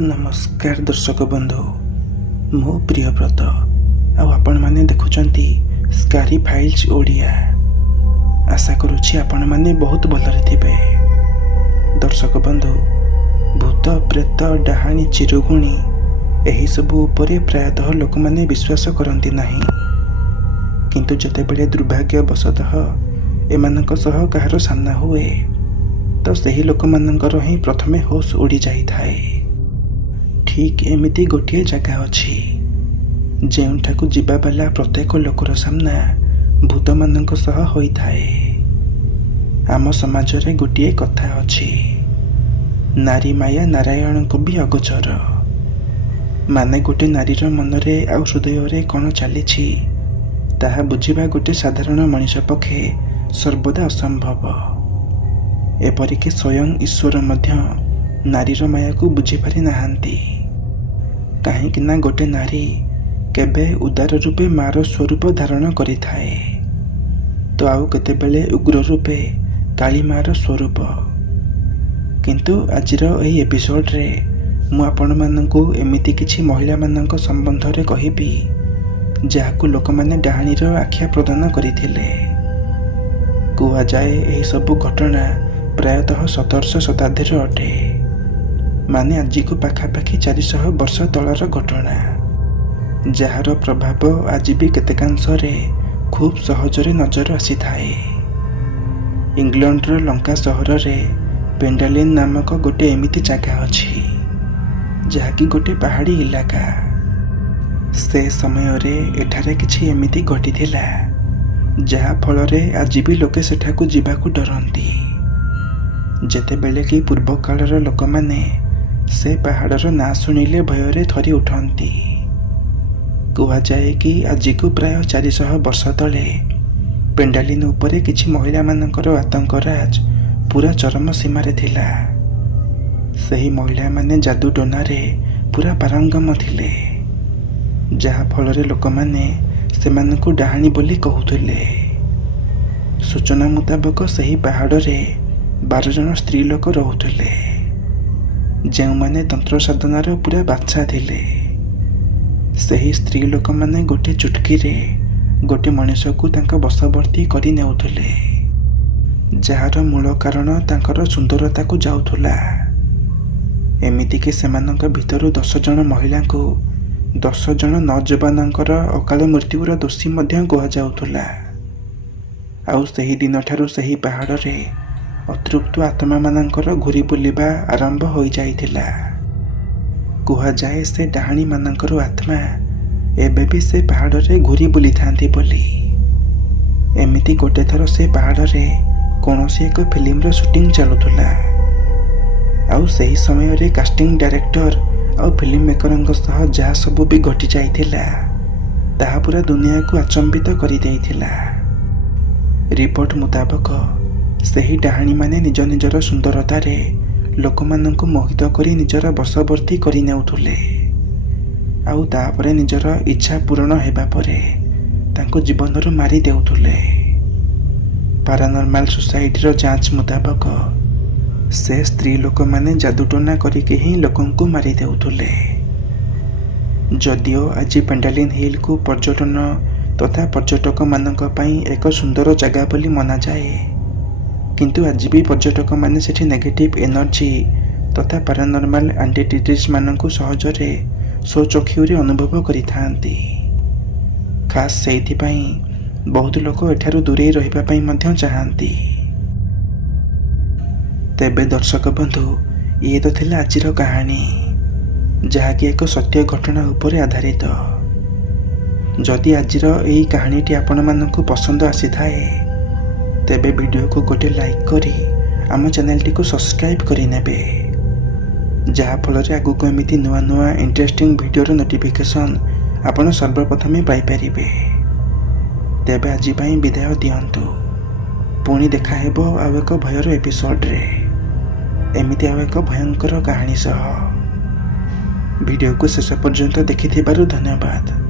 नमस्कार दर्शक बंधु, मो प्रियव्रत आपण माने देखुचंती स्कारी फाइल्स ओडिया। आशा करुछि आपण माने बहुत भलरे थिबे। दर्शक बंधु, भूत प्रेत डाहाणी चिरुगुणी एही सबु उपरे प्रायतः लोक माने विश्वास करंती नाही, किंतु जतेबेले दुर्भाग्यवशतः एमानक सह काहार सामना हुए तो सही लोक मानकर ही प्रथमे होश उड़ी जाइथाए। ठीक एमिति गोटे जगह अछि जेउठाकु जिबा बाला प्रत्येक लोकर सामना भूत मानक सह होइथाए। आम समाज रे गोटे कथा अछि, नारी माया नारायण को भी अगोचर। माने गोटे नारीर मनरे आ हृदय रे कौन चलीछि ताहा बुझिबा गोटे साधारण मनुष्य पक्षे सर्वदा असंभव। एपरिक स्वयं ईश्वर मध्य नारीर माया को बुझी पारि नाहांती। काहेकि ना गोटे नारी केबे उदार रूपे मार स्वरूप धारण करिथाए तो आउ केतेबेले उग्र रूपे काली मार स्वरूप। किंतु आजिर एही एपिसोड रे मु आपण माननकु एमिति किछि महिला माननक संबंध रे कहिबी जाहाकु लोक माने डाहाणीर आख्या प्रदान करिथिले। कुआ जाए एही सब घटना प्रायतः 1700 शताब्दीर अटे, माने आज को पाखापाखि 400 वर्ष तलर घटना, जार प्रभाव आज भी केतेकांश खूब सहजरे नजर आसी थाए। इंग्लैंडर लंका सहर रे पेंडालिन नामक गोटे एमिति जगह अछि जहाँकि गोटे पहाड़ी इलाका। से समय रे एठारे किछि एमिति घटिथिला जहा फलरे आज भी लोके सेठाकु जिबाकु डरंती। जेतेबेले कि पूर्व कालर लोक माने से पहाड़र ना शुणिले भୟରେ थरी उठंती। कुआ जाए कि आज को प्राय 400 वर्ष तले पेंडालिन उपरे किछि महिला मानकर आतंकराज पूरा चरम सीमारे थिला। सही महिला माने जादू डोनारे पूरा पारंगम थिले, जहा फलरे लोक माने सेमानकु डाहाणी बोली कहूथिले। सूचना मुताबक सही पहाड़रे 12 जन स्त्री लोक रहुथिले, जेउ माने तंत्र साधनार पूरा बादशाह थिले। सही स्त्री लोक माने गोटे चुटकी रे गोटे मनुष्य को तांका बशवर्ती करि नेउथिले, जार मूल कारण तांकर सुंदरता को जाउथुला। एमिति कि सेमानक भितरु 10 जन महिला को 10 जन नौजवानंकर अकाल मृत्युर दोषी मध्य कुहा जाउथुला। आउ सही दिन ठारू सही पहाड़ रे अतृप्त आत्मा मानकर घुरी बुलिबा आरंभ हो जाइथिला। कुहा जाए से डाहाणी मानकर आत्मा एबे भी से पहाड़ रे घुरी बुली थांती बोली। एमिति गोटे थर से पहाड़ रे कौनसी एक फिल्म रो शूटिंग चलुथुला। आउ सही समय रे कास्टिंग डायरेक्टर आउ फिल्म मेकरंग सह जहा सब भी घटी जाइथिला ताहा पूरा दुनिया को अचंबित करि देइथिला। रिपोर्ट मुताबक सही डाहाणी माने निज निजर सुंदरता रे लोक माननकु मोहित करी निजर बशवर्ती करि नेउथुले। आउ तापरे निजर इच्छा पूर्ण हेबा परे तांको जीवनरु मारी देउथुले। पैरानॉर्मल सोसाइटी रो जांच मुताबक से स्त्री लोक माने जादूटोना करिके ही लोकंकु मारी देउथुले। जदियो आज पेंडालिन हिल को पर्यटन तथा पर्यटक मानक पई एक सुंदर जगह बोली मना जाए, किंतु आज भी पर्यटक माने सेठी नेगेटिव एनर्जी तथा पैरानॉर्मल एंटिटीज मानकु सहजरे स्वचक्षुरे अनुभव करिथांती। खास सेइथि पई बहुत लोक एठारु दूरे रहिबा पई मध्य चाहंती। तेबे दर्शक बंधु, ये तो थिला आजिर कहानी, जहाँकि एक सत्य घटना उपरे आधारित। जदि आजिर एही कहानीटी आपण मानकु पसंद आसी थाए तेबे वीडियो को गोटे लाइक करी आम चैनल टी को सब्सक्राइब करि नेबे, जहा फलरे आगु को एमिति नुआ नुआ इंटरेस्टिंग वीडियो रो नोटिफिकेशन आपण सर्वप्रथमे पाई परिबे। तेबे आजि पई विदाय दियंतु। पुणी देखा हेबो आउ एक भयर एपिसोड रे एमिति आउ एक भयंकर कहानी सह। वीडियो को शेष पर्यंत देखिथिबारु धन्यवाद।